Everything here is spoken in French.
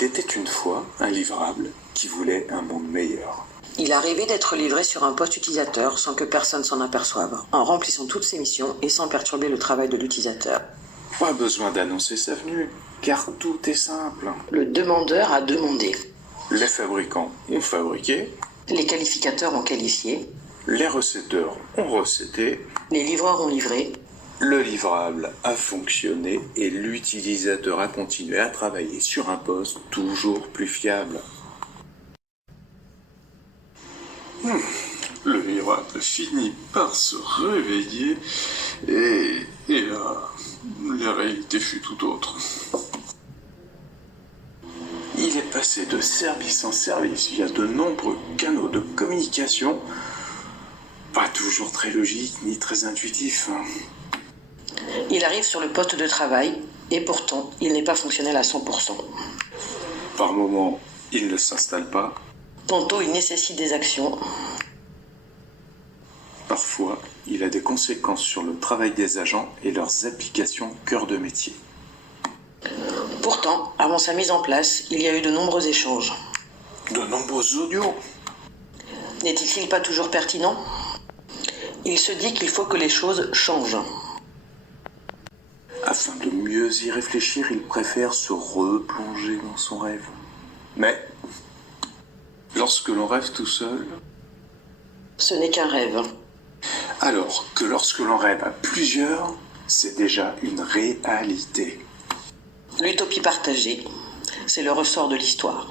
Il était une fois un livrable qui voulait un monde meilleur. Il a rêvé d'être livré sur un poste utilisateur sans que personne s'en aperçoive, en remplissant toutes ses missions et sans perturber le travail de l'utilisateur. Pas besoin d'annoncer sa venue, car tout est simple. Le demandeur a demandé. Les fabricants ont fabriqué, Les qualificateurs ont qualifié. les receteurs ont recetté, Les livreurs ont livré. le livrable a fonctionné et l'utilisateur a continué à travailler sur un poste toujours plus fiable. Le livrable finit par se réveiller et là, la réalité fut tout autre. Il est passé de service en service via de nombreux canaux de communication, pas toujours très logiques ni très intuitifs. Il arrive sur le poste de travail et pourtant, il n'est pas fonctionnel à 100%. Par moments, il ne s'installe pas. Tantôt, il nécessite des actions. Parfois, il a des conséquences sur le travail des agents et leurs applications cœur de métier. Pourtant, avant sa mise en place, il y a eu de nombreux échanges. De nombreux audios. N'est-il pas toujours pertinent? Il se dit qu'il faut que les choses changent. Afin de mieux y réfléchir, il préfère se replonger dans son rêve. Mais, lorsque l'on rêve tout seul, Ce n'est qu'un rêve. alors que lorsque l'on rêve à plusieurs, c'est déjà une réalité. L'utopie partagée, c'est le ressort de l'histoire.